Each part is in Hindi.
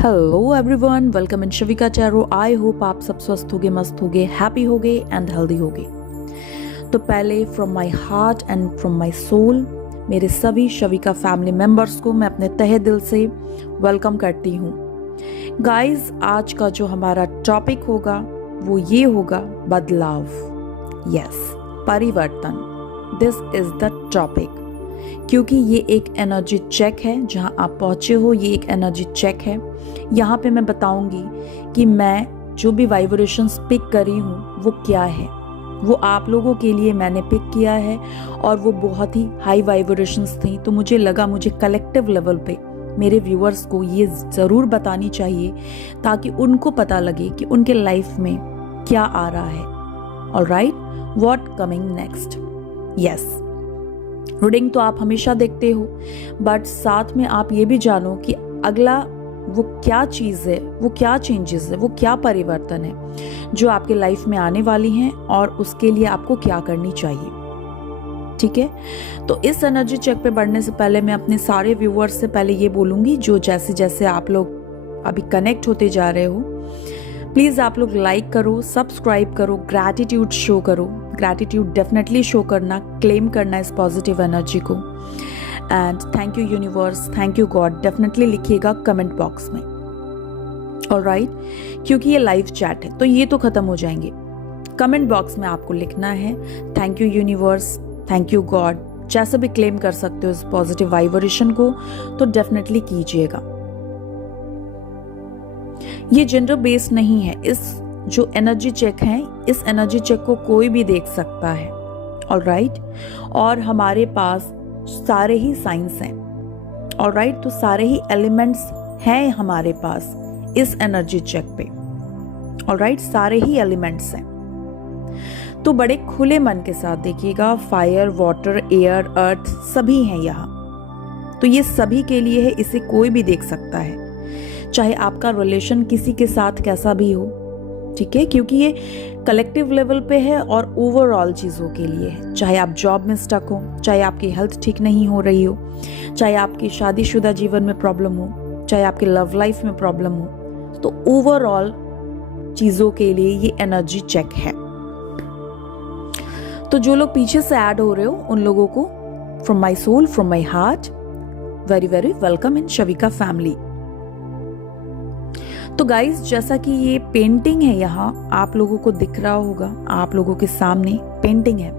Hello everyone, welcome in Shavika tarot. I hope आप सब स्वस्थ होगे, मस्त होगे, हैप्पी होगे एंड हेल्दी होगे। तो पहले from my heart and from my soul मेरे सभी शविका फैमिली मेंबर्स को मैं अपने तहे दिल से वेलकम करती हूँ। गाइस, आज का जो हमारा टॉपिक होगा वो ये होगा बदलाव। यस, परिवर्तन। दिस इज द टॉपिक, क्योंकि ये एक एनर्जी चेक है। जहाँ आप पहुँचे हो ये एक एनर्जी चेक है। यहाँ पे मैं बताऊंगी कि मैं जो भी वाइब्रेशंस पिक करी हूँ वो क्या है। वो आप लोगों के लिए मैंने पिक किया है और वो बहुत ही हाई वाइब्रेशंस थी। तो मुझे लगा मुझे कलेक्टिव लेवल पे मेरे व्यूअर्स को ये ज़रूर बतानी चाहिए ताकि उनको पता लगे कि उनके लाइफ में क्या आ रहा है। Alright, what coming next. Yes, reading तो आप हमेशा देखते हो, बट साथ में आप ये भी जानो कि अगला वो क्या चीज़ है, वो क्या चेंजेस है, वो क्या परिवर्तन है जो आपके लाइफ में आने वाली हैं और उसके लिए आपको क्या करनी चाहिए। ठीक है, तो इस एनर्जी चेक पे बढ़ने से पहले मैं अपने सारे व्यूअर्स से पहले ये बोलूँगी, जो जैसे जैसे आप लोग अभी कनेक्ट होते जा रहे हो, प्लीज़ आप लोग लाइक करो, सब्सक्राइब करो, ग्रैटिट्यूड शो करो। ग्रैटिट्यूड डेफिनेटली शो करना, क्लेम करना इस पॉजिटिव एनर्जी को। And thank you universe, thank you God definitely लिखिएगा कमेंट बॉक्स में। ऑलराइट, क्योंकि ये लाइव चैट है तो ये तो खत्म हो जाएंगे। कमेंट बॉक्स में आपको लिखना है thank you universe, thank you God. जैसे भी क्लेम कर सकते हो इस पॉजिटिव वाइब्रेशन को तो डेफिनेटली कीजिएगा। ये जेंडर बेस्ड नहीं है। इस जो एनर्जी चेक है, इस एनर्जी चेक को कोई भी देख सकता है। ऑलराइट, और हमारे पास सारे ही साइंस हैं। ऑलराइट, तो सारे ही एलिमेंट्स हैं हमारे पास इस एनर्जी चेक पे। ऑलराइट, सारे ही एलिमेंट्स हैं। तो बड़े खुले मन के साथ देखिएगा। फायर, वाटर, एयर, अर्थ सभी हैं यहाँ। तो ये सभी के लिए है, इसे कोई भी देख सकता है, चाहे आपका रिलेशन किसी के साथ कैसा भी हो। ठीक है, क्योंकि ये कलेक्टिव लेवल पे है और ओवरऑल चीज़ों के लिए है। चाहे आप जॉब में स्टक हो, चाहे आपकी हेल्थ ठीक नहीं हो रही हो, चाहे आपकी शादीशुदा जीवन में प्रॉब्लम हो, चाहे आपके लव लाइफ में प्रॉब्लम हो, तो ओवरऑल चीज़ों के लिए ये एनर्जी चेक है। तो जो लोग पीछे से ऐड हो रहे हो उन लोगों को from my soul, from my heart, very very welcome in Shavika family. तो गाइज, जैसा कि ये पेंटिंग है, यहाँ आप लोगों को दिख रहा होगा, आप लोगों के सामने पेंटिंग है।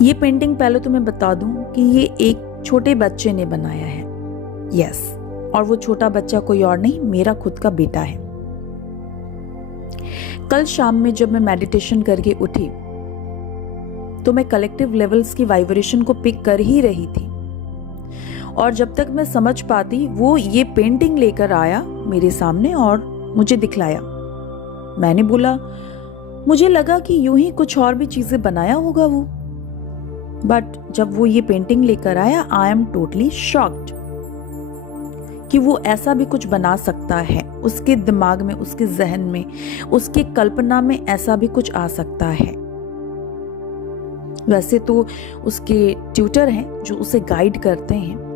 ये पेंटिंग पहले तो मैं बता दूं कि ये एक छोटे बच्चे ने बनाया है। यस, और वो छोटा बच्चा कोई और नहीं, मेरा खुद का बेटा है। कल शाम में जब मैं मेडिटेशन करके उठी तो मैं कलेक्टिव लेवल्स की वाइब्रेशन को पिक कर ही रही थी, और जब तक मैं समझ पाती वो ये पेंटिंग लेकर आया मेरे सामने और मुझे दिखलाया। मैंने बोला, मुझे लगा कि यूं ही कुछ और भी चीजें बनाया होगा वो, बट जब वो ये पेंटिंग लेकर आया, आई एम टोटली शॉक्ड कि वो ऐसा भी कुछ बना सकता है। उसके दिमाग में, उसके जहन में, उसके कल्पना में ऐसा भी कुछ आ सकता है। वैसे तो उसके ट्यूटर हैं जो उसे गाइड करते हैं,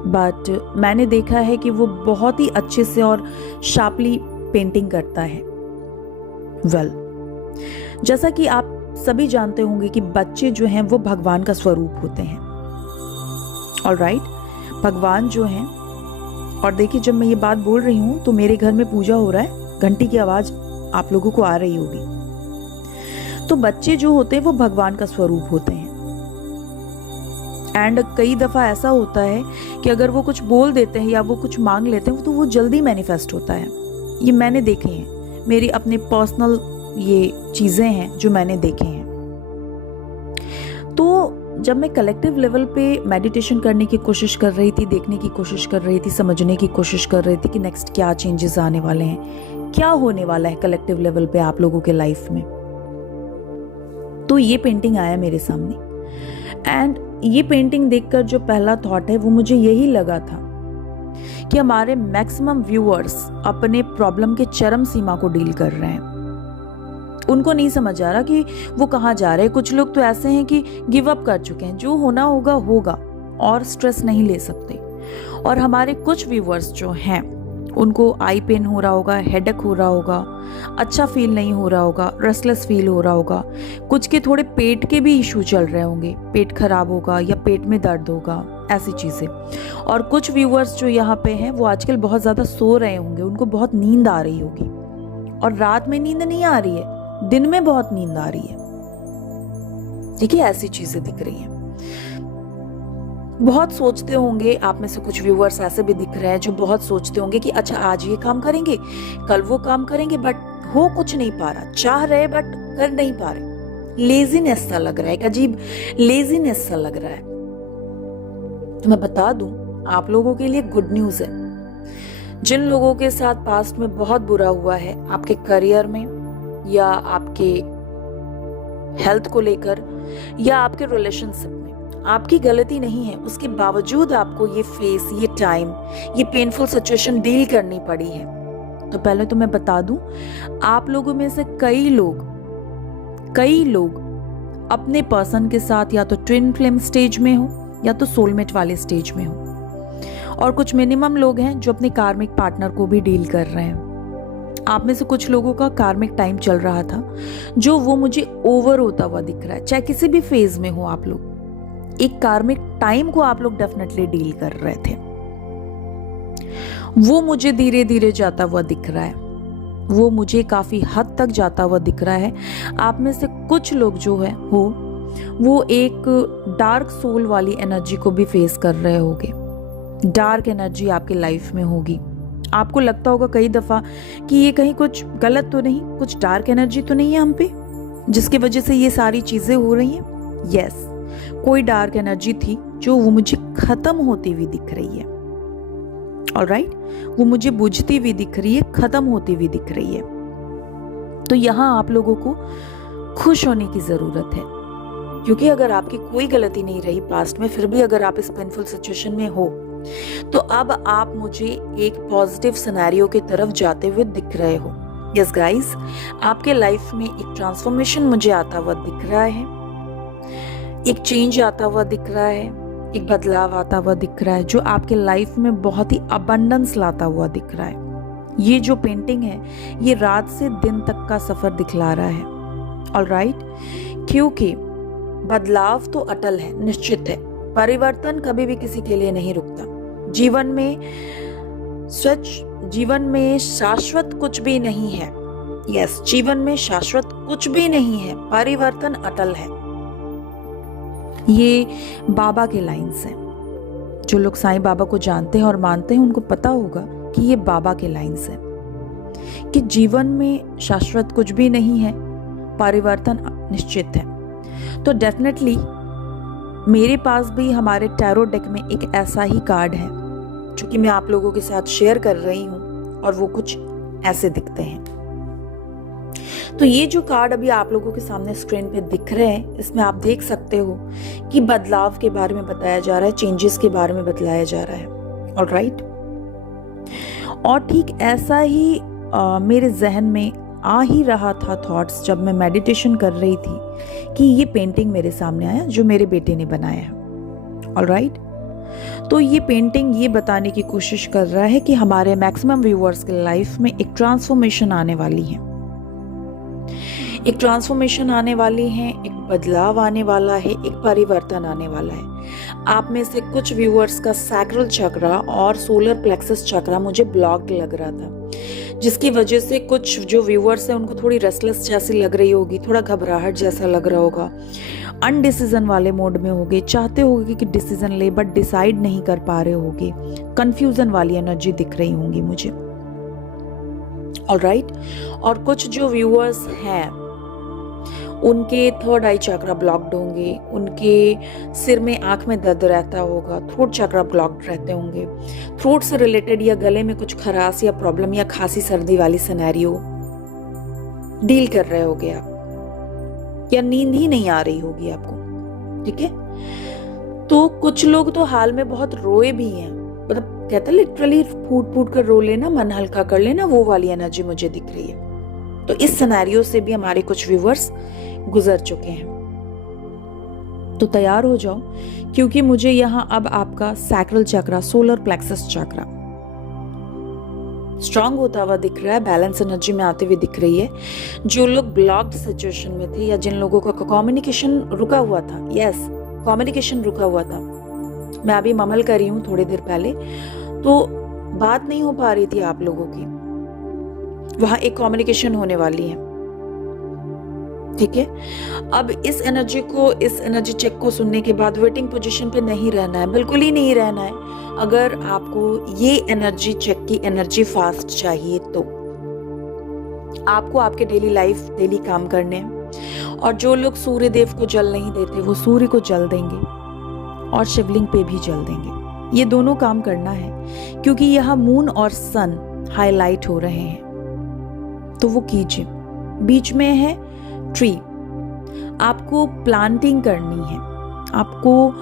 बट मैंने देखा है कि वो बहुत ही अच्छे से और शार्पली पेंटिंग करता है। वेल, जैसा कि आप सभी जानते होंगे कि बच्चे जो हैं वो भगवान का स्वरूप होते हैं। ऑलराइट, भगवान जो हैं, और देखिए जब मैं ये बात बोल रही हूं तो मेरे घर में पूजा हो रहा है, घंटी की आवाज आप लोगों को आ रही होगी। तो बच्चे जो होते हैं वो भगवान का स्वरूप होते हैं। एंड कई दफा ऐसा होता है कि अगर वो कुछ बोल देते हैं या वो कुछ मांग लेते हैं तो वो जल्दी मैनिफेस्ट होता है। ये मैंने देखे हैं, मेरी अपने पर्सनल ये चीजें हैं जो मैंने देखे हैं। तो जब मैं कलेक्टिव लेवल पे मेडिटेशन करने की कोशिश कर रही थी, देखने की कोशिश कर रही थी, समझने की कोशिश कर रही थी कि नेक्स्ट क्या चेंजेस आने वाले हैं, क्या होने वाला है कलेक्टिव लेवल पे आप लोगों के लाइफ में, तो ये पेंटिंग आया मेरे सामने। एंड ये पेंटिंग देखकर जो पहला थॉट है वो मुझे यही लगा था कि हमारे मैक्सिमम व्यूअर्स अपने प्रॉब्लम के चरम सीमा को डील कर रहे हैं। उनको नहीं समझ आ रहा कि वो कहाँ जा रहे हैं। कुछ लोग तो ऐसे हैं कि गिव अप कर चुके हैं, जो होना होगा होगा और स्ट्रेस नहीं ले सकते। और हमारे कुछ व्यूअर्स जो हैं उनको आई पेन हो रहा होगा, हेडेक हो रहा होगा, अच्छा फील नहीं हो रहा होगा, रेस्टलेस फील हो रहा होगा, कुछ के थोड़े पेट के भी इशू चल रहे होंगे, पेट खराब होगा या पेट में दर्द होगा, ऐसी चीज़ें। और कुछ व्यूअर्स जो यहाँ पे हैं वो आजकल बहुत ज़्यादा सो रहे होंगे, उनको बहुत नींद आ रही होगी और रात में नींद नहीं आ रही है, दिन में बहुत नींद आ रही है। ठीक है, ऐसी चीज़ें दिख रही हैं। बहुत सोचते होंगे, आप में से कुछ व्यूअर्स ऐसे भी दिख रहे हैं जो बहुत सोचते होंगे कि अच्छा आज ये काम करेंगे, कल वो काम करेंगे, बट हो कुछ नहीं पा रहा, चाह रहे बट कर नहीं पा रहे। लेजीनेस सा लग रहा है, एक अजीब लेजीनेस सा लग रहा है। तो मैं बता दूं, आप लोगों के लिए गुड न्यूज है। जिन लोगों के साथ पास्ट में बहुत बुरा हुआ है, आपके करियर में या आपके हेल्थ को लेकर या आपके रिलेशनशिप में, आपकी गलती नहीं है, उसके बावजूद आपको ये फेस, ये टाइम, ये पेनफुल सिचुएशन डील करनी पड़ी है। तो पहले तो मैं बता दूं, आप लोगों में से कई लोग अपने पर्सन के साथ या तो ट्विन फ्लेम स्टेज में हो या तो सोलमेट वाले स्टेज में हो, और कुछ मिनिमम लोग हैं जो अपने कार्मिक पार्टनर को भी डील कर रहे हैं। आप में से कुछ लोगों का कार्मिक टाइम चल रहा था जो वो मुझे ओवर होता हुआ दिख रहा है। चाहे किसी भी फेज में हो आप लोग, एक कार्मिक टाइम को आप लोग डेफिनेटली डील कर रहे थे, वो मुझे धीरे धीरे जाता हुआ दिख रहा है, वो मुझे काफी हद तक जाता हुआ दिख रहा है। आप में से कुछ लोग जो है वो एक डार्क सोल वाली एनर्जी को भी फेस कर रहे होंगे। डार्क एनर्जी आपके लाइफ में होगी। आपको लगता होगा कई दफा कि ये कहीं कुछ गलत तो नहीं, कुछ डार्क एनर्जी तो नहीं है हम पे जिसकी वजह से ये सारी चीजें हो रही हैं। यस, कोई डार्क एनर्जी थी जो वो मुझे खत्म होती हुई दिख रही है। ऑलराइट, वो मुझे बुझती हुई दिख रही है, खत्म होती हुई दिख रही है। तो यहां आप लोगों को खुश होने की जरूरत है, क्योंकि अगर आपकी कोई गलती नहीं रही पास्ट में, फिर भी अगर आप इस पेनफुल सिचुएशन में हो, तो अब आप मुझे एक पॉजिटिव सिनेरियो की तरफ जाते हुए दिख रहे हो। यस गाइस, आपके लाइफ में एक ट्रांसफॉर्मेशन मुझे आता हुआ दिख रहा है, एक चेंज आता हुआ दिख रहा है, एक बदलाव आता हुआ दिख रहा है जो आपके लाइफ में बहुत ही अबंडेंस लाता हुआ दिख रहा है। ये जो पेंटिंग है, ये रात से दिन तक का सफर दिखला रहा है। ऑलराइट, क्योंकि बदलाव तो अटल है, निश्चित है। परिवर्तन कभी भी किसी के लिए नहीं रुकता। जीवन में शाश्वत कुछ भी नहीं है। यस, जीवन में शाश्वत कुछ भी नहीं है, परिवर्तन अटल है। ये बाबा के लाइन्स हैं। जो लोग साईं बाबा को जानते हैं और मानते हैं उनको पता होगा कि ये बाबा के लाइन्स हैं कि जीवन में शाश्वत कुछ भी नहीं है, परिवर्तन निश्चित है। तो डेफिनेटली मेरे पास भी हमारे टैरो डेक में एक ऐसा ही कार्ड है जो कि मैं आप लोगों के साथ शेयर कर रही हूं, और वो कुछ ऐसे दिखते हैं। तो ये जो कार्ड अभी आप लोगों के सामने स्क्रीन पे दिख रहे हैं, इसमें आप देख सकते हो कि बदलाव के बारे में बताया जा रहा है, चेंजेस के बारे में बतलाया जा रहा है। ऑलराइट, और ठीक ऐसा ही मेरे जहन में आ ही रहा था थॉट्स जब मैं मेडिटेशन कर रही थी कि ये पेंटिंग मेरे सामने आया जो मेरे बेटे ने बनाया है। ऑलराइट, तो ये पेंटिंग ये बताने की कोशिश कर रहा है कि हमारे मैक्सिमम व्यूअर्स के लाइफ में एक ट्रांसफॉर्मेशन आने वाली है, एक ट्रांसफॉर्मेशन आने वाली है, एक बदलाव आने वाला है, एक परिवर्तन आने वाला है। आप में से कुछ व्यूअर्स का सैक्रल चक्रा और सोलर प्लेक्सस चक्रा मुझे ब्लॉक्ड लग रहा था, जिसकी वजह से कुछ जो व्यूअर्स हैं उनको थोड़ी रेस्टलेस जैसी लग रही होगी, थोड़ा घबराहट जैसा लग रहा होगा, अनडिसीजन वाले मोड में होगे, चाहते होगे कि डिसीजन ले बट डिसाइड नहीं कर पा रहे होगे, कंफ्यूजन वाली एनर्जी दिख रही होंगी मुझे। ऑलराइट, और कुछ जो व्यूअर्स हैं उनके थर्ड आई चक्रा ब्लॉक्ड होंगे, उनके सिर में आंख में दर्द रहता होगा, थ्रोट चक्रा ब्लॉक्ड रहते होंगे, थ्रोट से रिलेटेड या गले में कुछ खराश या प्रॉब्लम या खांसी सर्दी वाली सिनेरियो डील कर रहे होगे आप, या नींद ही नहीं आ रही होगी आपको। ठीक है, तो कुछ लोग तो हाल में बहुत रोए भी हैं, मतलब कहते लिटरली फूट फूट कर रो लेना, मन हल्का कर लेना, वो वाली एनर्जी मुझे दिख रही है। तो इस सिनेरियो से भी हमारे कुछ व्यूअर्स गुजर चुके हैं। तो तैयार हो जाओ, क्योंकि मुझे यहाँ अब आपका सैक्रल चक्रा, सोलर प्लेक्सस चक्रा स्ट्रांग होता हुआ दिख रहा है, बैलेंस एनर्जी में आते हुए दिख रही है। जो लोग ब्लॉक्ड सिचुएशन में थे या जिन लोगों का कम्युनिकेशन रुका हुआ था, यस कम्युनिकेशन रुका हुआ था, मैं अभी ममल कर रही हूँ थोड़ी देर पहले, तो बात नहीं हो पा रही थी आप लोगों की, वहां एक कम्युनिकेशन होने वाली है। ठीक है, अब इस एनर्जी चेक को सुनने के बाद वेटिंग पोजीशन पे नहीं रहना है, बिल्कुल ही नहीं रहना है। अगर आपको ये एनर्जी चेक की एनर्जी फास्ट चाहिए तो आपको आपके डेली लाइफ, डेली काम करने हैं। और जो लोग सूर्य देव को जल नहीं देते वो सूर्य को जल देंगे और शिवलिंग पे भी जल देंगे। ये दोनों काम करना है, क्योंकि यहाँ मून और सन हाईलाइट हो रहे हैं, तो वो कीजिए। बीच में है ट्री, आपको प्लांटिंग करनी है, आपको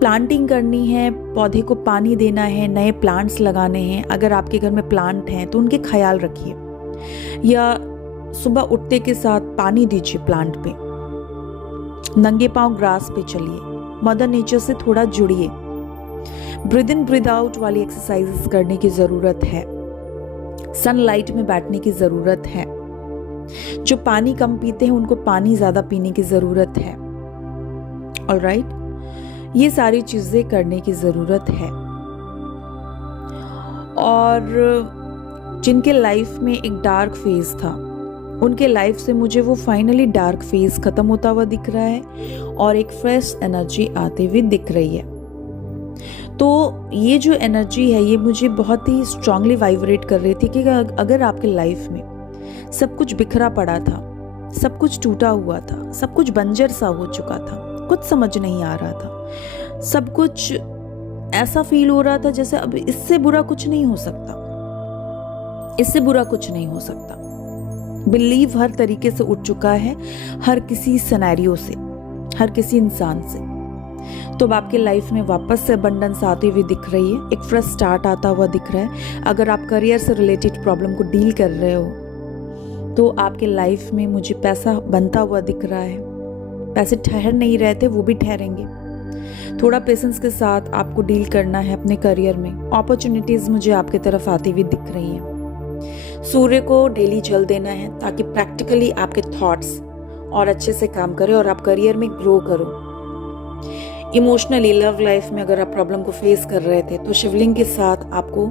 प्लांटिंग करनी है, पौधे को पानी देना है, नए प्लांट्स लगाने हैं। अगर आपके घर में प्लांट हैं तो उनके ख्याल रखिए, या सुबह उठते के साथ पानी दीजिए प्लांट पे, नंगे पांव ग्रास पे चलिए, मदर नेचर से थोड़ा जुड़िए। ब्रीद इन ब्रीद आउट वाली एक्सरसाइजेस करने की जरूरत है, सनलाइट में बैठने की जरूरत है। जो पानी कम पीते हैं उनको पानी ज्यादा पीने की जरूरत है। ऑलराइट, ये सारी चीजें करने की जरूरत है। और जिनके लाइफ में एक डार्क फेज था, उनके लाइफ से मुझे वो फाइनली डार्क फेज खत्म होता हुआ दिख रहा है और एक फ्रेश एनर्जी आती हुई दिख रही है। तो ये जो एनर्जी है ये मुझे बहुत ही स्ट्रांगली वाइब्रेट कर रही थी कि अगर आपके लाइफ में सब कुछ बिखरा पड़ा था, सब कुछ टूटा हुआ था, सब कुछ बंजर सा हो चुका था, कुछ समझ नहीं आ रहा था, सब कुछ ऐसा फील हो रहा था जैसे अब इससे बुरा कुछ नहीं हो सकता, इससे बुरा कुछ नहीं हो सकता। बिलीव हर तरीके से उठ चुका है, हर किसी सिनेरियो से, हर किसी इंसान से। तो अब आपके लाइफ में वापस से अबंडेंस आती हुई दिख रही है, एक फ्रेश स्टार्ट आता हुआ दिख रहा है। अगर आप करियर से रिलेटेड प्रॉब्लम को डील कर रहे हो तो आपके लाइफ में मुझे पैसा बनता हुआ दिख रहा है। पैसे ठहर नहीं रहे थे, वो भी ठहरेंगे। थोड़ा पेशेंस के साथ आपको डील करना है अपने करियर में। अपॉर्चुनिटीज मुझे आपके तरफ आती हुई दिख रही हैं। सूर्य को डेली जल देना है ताकि प्रैक्टिकली आपके थॉट्स और अच्छे से काम करें और आप करियर में ग्रो करो। इमोशनली लव लाइफ में अगर आप प्रॉब्लम को फेस कर रहे थे तो शिवलिंग के साथ आपको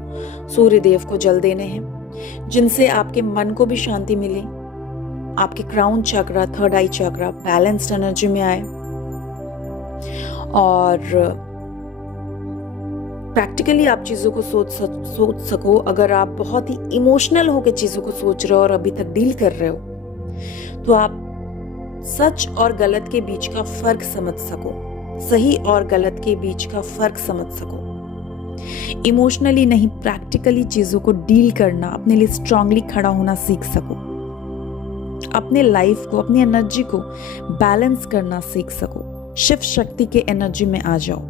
सूर्य देव को जल देने हैं, जिनसे आपके मन को भी शांति मिले, आपके क्राउन चक्रा, थर्ड आई चक्रा बैलेंस्ड एनर्जी में आए और प्रैक्टिकली आप चीजों को सोच सको। अगर आप बहुत ही इमोशनल होकर चीजों को सोच रहे हो और अभी तक डील कर रहे हो तो आप सच और गलत के बीच का फर्क समझ सको, सही और गलत के बीच का फर्क समझ सको। इमोशनली नहीं, प्रैक्टिकली चीजों को डील करना, अपने लिए स्ट्रांगली खड़ा होना सीख सको, अपने लाइफ को, अपनी एनर्जी को बैलेंस करना सीख सको, शिव शक्ति के एनर्जी में आ जाओ।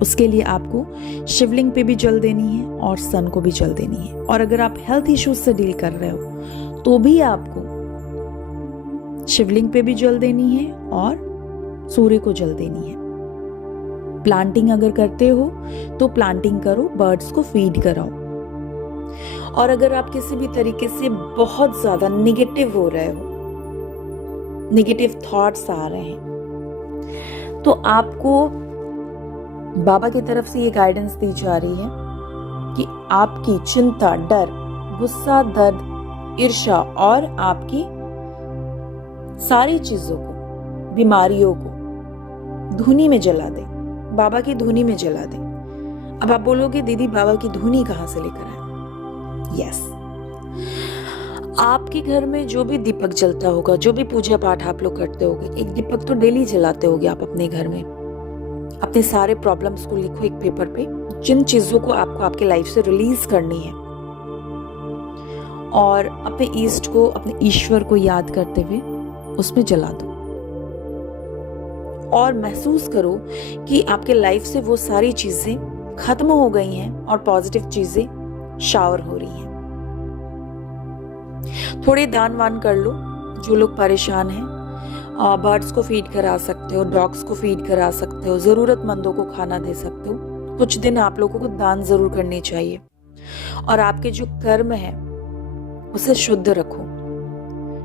उसके लिए आपको शिवलिंग पे भी जल देनी है और सन को भी जल देनी है। और अगर आप हेल्थ इश्यूज से डील कर रहे हो तो भी आपको शिवलिंग पे भी जल देनी है और सूर्य को जल देनी है। प्लांटिंग अगर करते हो तो प्लांटिंग करो, बर्ड्स को फीड कराओ। और अगर आप किसी भी तरीके से बहुत ज्यादा निगेटिव हो रहे हो, निगेटिव थॉट्स आ रहे हैं, तो आपको बाबा की तरफ से ये गाइडेंस दी जा रही है कि आपकी चिंता, डर, गुस्सा, दर्द, ईर्ष्या और आपकी सारी चीजों को, बीमारियों को धुनी में जला दे, बाबा की धुनी में जला दे। अब आप बोलोगे दीदी बाबा की धुनी कहां से लेकर आए? यस, आपके घर में जो भी दीपक जलता होगा, जो भी पूजा पाठ आप लोग करते होगे, एक दीपक तो डेली जलाते होगे आप अपने घर में। अपने सारे प्रॉब्लम्स को लिखो एक पेपर पे, जिन चीजों को आपको आपके लाइफ से रिलीज करनी है, और अपने ईष्ट को, अपने ईश्वर को याद करते हुए उसमें जला दो और महसूस करो कि आपके लाइफ से वो सारी चीजें खत्म हो गई हैं और पॉजिटिव चीजें शावर हो रही हैं। थोड़े दान वान कर लो जो लोग परेशान हैं, बर्ड्स को फीड करा सकते हो, डॉग्स को फीड करा सकते हो, ज़रूरतमंदों को खाना दे सकते हो। कुछ दिन आप लोगों को दान ज़रूर करनी चाहिए। और आपके जो कर्म है उसे शुद्ध रखो।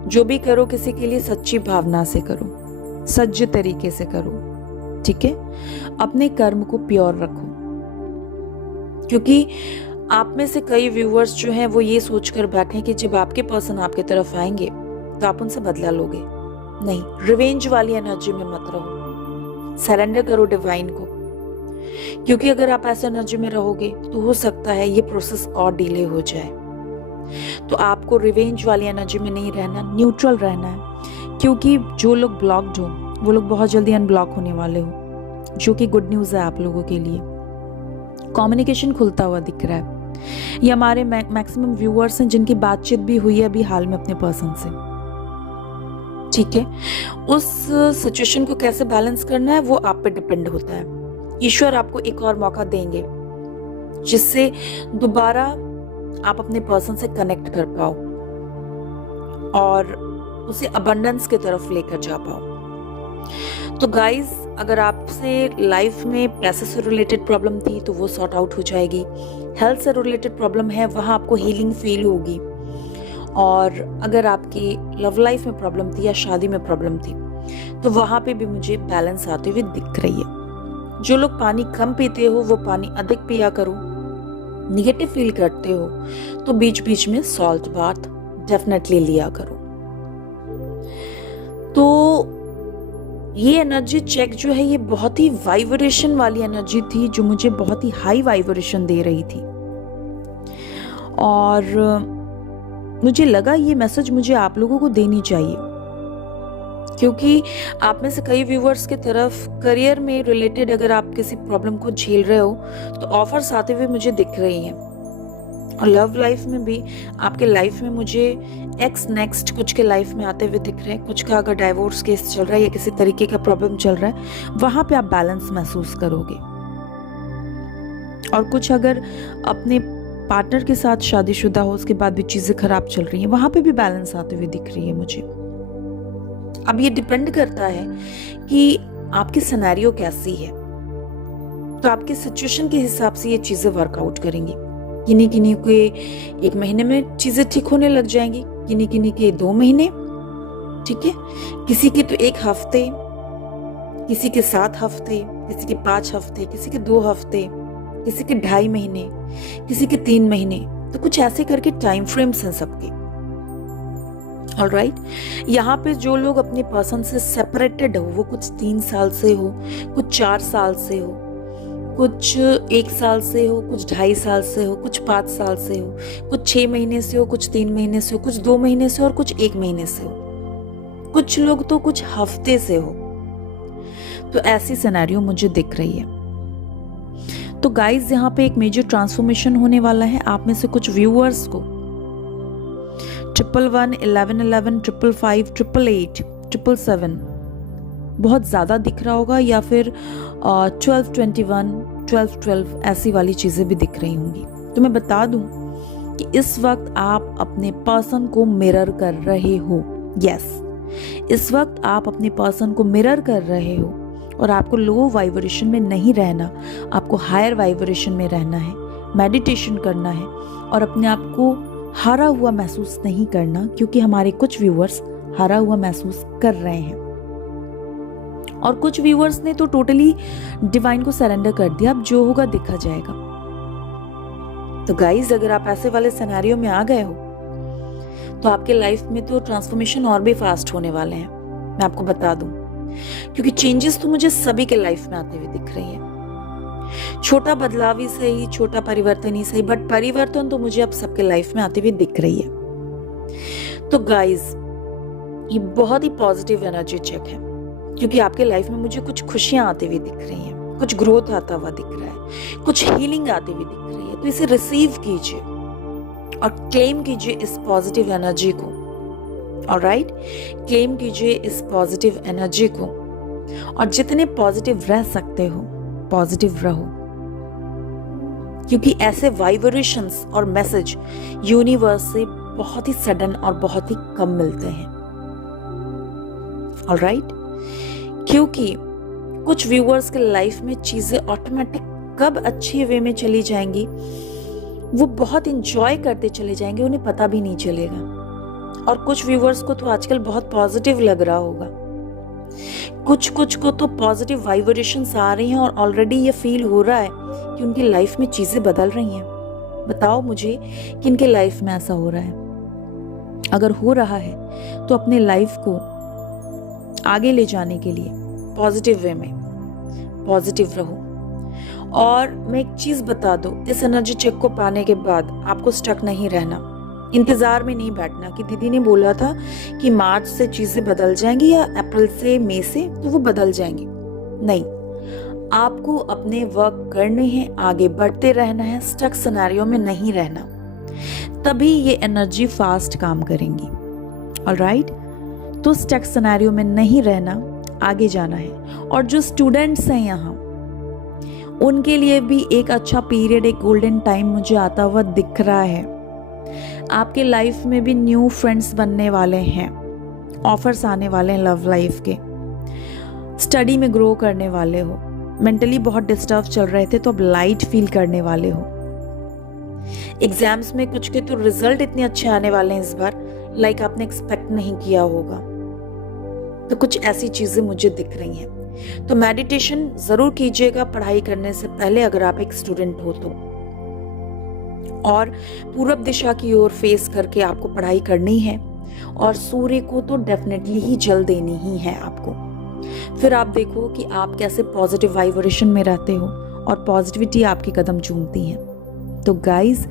जो भी करो किसी के लिए सच्ची भावना से करो, सच्चे तरीके से करो, ठीक है। अपने कर्म को प्योर रखो, क्योंकि आप में से कई व्यूअर्स जो हैं वो ये सोचकर बैठे कि जब आपके पर्सन आपके तरफ आएंगे तो आप उनसे बदला लोगे। नहीं, रिवेंज वाली एनर्जी में मत रहो, सरेंडर करो डिवाइन को। क्योंकि अगर आप ऐसे एनर्जी में रहोगे तो हो सकता है ये प्रोसेस और डिले हो जाए। तो आपको रिवेंज वाली एनर्जी में नहीं रहना, न्यूट्रल रहना है। क्योंकि जो लोग ब्लॉक्ड हो वो लोग बहुत जल्दी अनब्लॉक होने वाले हो, जो कि गुड न्यूज है आप लोगों के लिए। कम्युनिकेशन खुलता हुआ दिख रहा है। ये हमारे मैक्सिमम व्यूअर्स हैं जिनकी बातचीत भी हुई है अभी हाल में अपने पर्सन से, ठीक है। उस सिचुएशन को कैसे बैलेंस करना है वो आप पे डिपेंड होता है। ईश्वर आपको एक और मौका देंगे जिससे दोबारा आप अपने पर्सन से कनेक्ट कर पाओ और उसे अबंडेंस की तरफ लेकर जा पाओ। तो गाइज, अगर आपसे लाइफ में पैसे से रिलेटेड प्रॉब्लम थी तो वो सॉर्ट आउट हो जाएगी। हेल्थ से रिलेटेड प्रॉब्लम है, वहाँ आपको हीलिंग फील होगी। और अगर आपकी लव लाइफ में प्रॉब्लम थी या शादी में प्रॉब्लम थी तो वहाँ पे भी मुझे बैलेंस आते हुए दिख रही है। जो लोग पानी कम पीते हो वो पानी अधिक पिया करो। निगेटिव फील करते हो तो बीच बीच में सॉल्ट बाथ डेफिनेटली लिया करो। तो ये एनर्जी चेक जो है ये बहुत ही वाइब्रेशन वाली एनर्जी थी, जो मुझे बहुत ही हाई वाइब्रेशन दे रही थी। और मुझे लगा ये मैसेज मुझे आप लोगों को देनी चाहिए, क्योंकि आप में से कई व्यूअर्स की तरफ करियर में रिलेटेड अगर आप किसी प्रॉब्लम को झेल रहे हो तो ऑफर्स आते हुए मुझे दिख रही हैं। और लव लाइफ में भी आपके लाइफ में मुझे एक्स नेक्स्ट कुछ के लाइफ में आते हुए दिख रहे हैं। कुछ का अगर डाइवोर्स केस चल रहा है या किसी तरीके का प्रॉब्लम चल रहा है, वहां पे आप बैलेंस महसूस करोगे। और कुछ अगर अपने पार्टनर के साथ शादीशुदा हो उसके बाद भी चीजें खराब चल रही हैं, वहां पे भी बैलेंस आते हुए दिख रही है मुझे। अब ये डिपेंड करता है कि आपकी सिनेरियो कैसी है, तो आपके सिचुएशन के हिसाब से ये चीजें वर्कआउट करेंगी। किन्हीं किन्हीं के 1 महीने में चीजें ठीक होने लग जाएंगी, किन्हीं किन्हीं के 2 महीने, ठीक है। किसी के तो 1 हफ्ते, किसी के 7 हफ्ते, किसी के 5 हफ्ते, किसी के 2 हफ्ते, किसी के 2.5 महीने, किसी के 3 महीने। तो कुछ ऐसे करके टाइम फ्रेम्स हैं सबके। ऑलराइट, यहाँ पे जो लोग अपने पर्सन से सेपरेटेड हो वो कुछ 3 साल से हो, कुछ 4 साल से हो, कुछ 1 साल से हो, कुछ 2.5 साल से हो, कुछ 5 साल से हो, कुछ 6 महीने से हो, कुछ 3 महीने से हो, कुछ 2 महीने से हो और कुछ 1 महीने से हो, कुछ लोग तो कुछ हफ्ते से हो। तो ऐसी सिनेरियो मुझे दिख रही है। तो गाइज, यहाँ पे एक मेजर ट्रांसफॉर्मेशन होने वाला है। आप में से कुछ व्यूअर्स को 111, 1111, 555, 888, 777 बहुत ज्यादा दिख रहा होगा, या फिर 1221, 1212 ऐसी वाली चीजें भी दिख रही होंगी। तो मैं बता दूं कि इस वक्त आप अपने पर्सन को मिरर कर रहे हो। यस, इस वक्त आप अपने पर्सन को मिरर कर रहे हो और आपको लो वाइब्रेशन में नहीं रहना, आपको हायर वाइब्रेशन में रहना है, मेडिटेशन करना है और अपने आप को हारा हुआ महसूस नहीं करना, क्योंकि हमारे कुछ व्यूअर्स हारा हुआ महसूस कर रहे हैं और कुछ व्यूअर्स ने तो टोटली डिवाइन को सरेंडर कर दिया। अब जो होगा देखा जाएगा। तो गाइज, अगर आप ऐसे वाले सिनेरियो में आ गए हो तो आपके लाइफ में तो ट्रांसफॉर्मेशन और भी फास्ट होने वाले हैं, मैं आपको बता दूं, क्योंकि चेंजेस तो मुझे सभी के लाइफ में आते हुए दिख रही है। छोटा बदलाव ही सही, छोटा परिवर्तन ही सही, बट परिवर्तन तो मुझे अब सबके लाइफ में आते हुए दिख रही है। तो गाइज, ये बहुत ही पॉजिटिव एनर्जी चेक है, क्योंकि आपके लाइफ में मुझे कुछ खुशियां आते हुए दिख रही हैं, कुछ ग्रोथ आता हुआ दिख रहा है, कुछ हीलिंग आती हुई दिख रही है। तो इसे रिसीव कीजिए और क्लेम कीजिए इस पॉजिटिव एनर्जी को। ऑलराइट, क्लेम कीजिए इस पॉजिटिव एनर्जी को और जितने पॉजिटिव रह सकते हो पॉजिटिव रहो, क्योंकि ऐसे वाइब्रेशंस और मैसेज यूनिवर्स से बहुत ही सडन और बहुत ही कम मिलते हैं। ऑलराइट, क्योंकि कुछ व्यूअर्स के लाइफ में चीजें ऑटोमेटिक कब अच्छे वे में चली जाएंगी, वो बहुत इंजॉय करते चले जाएंगे, उन्हें पता भी नहीं चलेगा। और कुछ व्यूअर्स को तो आजकल बहुत पॉजिटिव लग रहा होगा, कुछ को तो पॉजिटिव वाइब्रेशंस आ रही हैं और ऑलरेडी ये फील हो रहा है कि उनकी लाइफ में चीजें बदल रही हैं। बताओ मुझे कि इनके लाइफ में ऐसा हो रहा है? अगर हो रहा है तो अपने लाइफ को आगे ले जाने के लिए पॉजिटिव वे में पॉजिटिव रहो। और मैं एक चीज बता दूं, इस एनर्जी चेक को पाने के बाद आपको स्टक नहीं रहना, इंतजार में नहीं बैठना कि दीदी ने बोला था कि मार्च से चीजें बदल जाएंगी या अप्रैल से मई से तो वो बदल जाएंगी। नहीं, आपको अपने वर्क करने हैं, आगे बढ़ते रहना है, स्टक सिनेरियो में नहीं रहना, तभी ये एनर्जी फास्ट काम करेंगी। ऑलराइट, तो स्टक सिनेरियो में नहीं रहना, आगे जाना है। और जो स्टूडेंट्स हैं यहाँ, उनके लिए भी एक अच्छा पीरियड, एक गोल्डन टाइम मुझे आता हुआ दिख रहा है। आपके लाइफ में भी न्यू फ्रेंड्स बनने वाले हैं, ऑफर्स आने वाले हैं लव लाइफ के, स्टडी में ग्रो करने वाले हो, मेंटली बहुत डिस्टर्ब चल रहे थे तो अब लाइट फील करने वाले हो, एग्जाम्स में कुछ के तो रिजल्ट इतने अच्छे आने वाले हैं इस बार, लाइक आपने एक्सपेक्ट नहीं किया होगा। तो कुछ ऐसी चीजें मुझे दिख रही हैं। तो मेडिटेशन जरूर कीजिएगा पढ़ाई करने से पहले अगर आप एक स्टूडेंट हो तो, और पूरब दिशा की ओर फेस करके आपको पढ़ाई करनी है। और सूर्य को तो डेफिनेटली ही जल देनी ही है आपको। फिर आप देखो कि आप कैसे पॉजिटिव वाइब्रेशन में रहते हो और पॉजिटिविटी आपके कदम चूमती है। तो गाइज,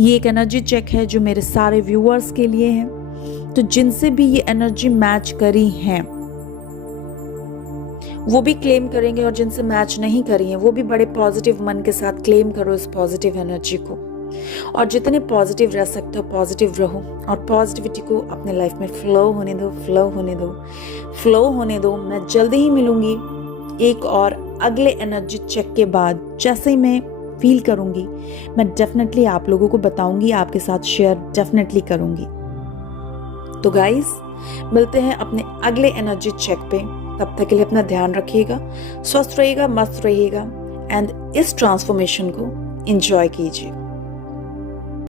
ये एक एनर्जी चेक है जो मेरे सारे व्यूअर्स के लिए है। तो जिनसे भी ये एनर्जी मैच करी है वो भी क्लेम करेंगे, और जिनसे मैच नहीं करी है वो भी बड़े पॉजिटिव मन के साथ क्लेम करो इस पॉजिटिव एनर्जी को। और जितने पॉजिटिव रह सकते हो पॉजिटिव रहो, और पॉजिटिविटी को अपने लाइफ में फ्लो होने दो, फ्लो होने दो, फ्लो होने दो। मैं जल्दी ही मिलूंगी एक और अगले एनर्जी चेक के बाद। जैसे ही मैं फील करूंगी मैं डेफिनेटली आप लोगों को बताऊंगी, आपके साथ शेयर डेफिनेटली करूंगी। तो गाइस, मिलते हैं अपने अगले एनर्जी चेक पे। तब तक के लिए अपना ध्यान रखिएगा, स्वस्थ रहिएगा, मस्त रहिएगा, एंड इस ट्रांसफॉर्मेशन को एंजॉय कीजिए।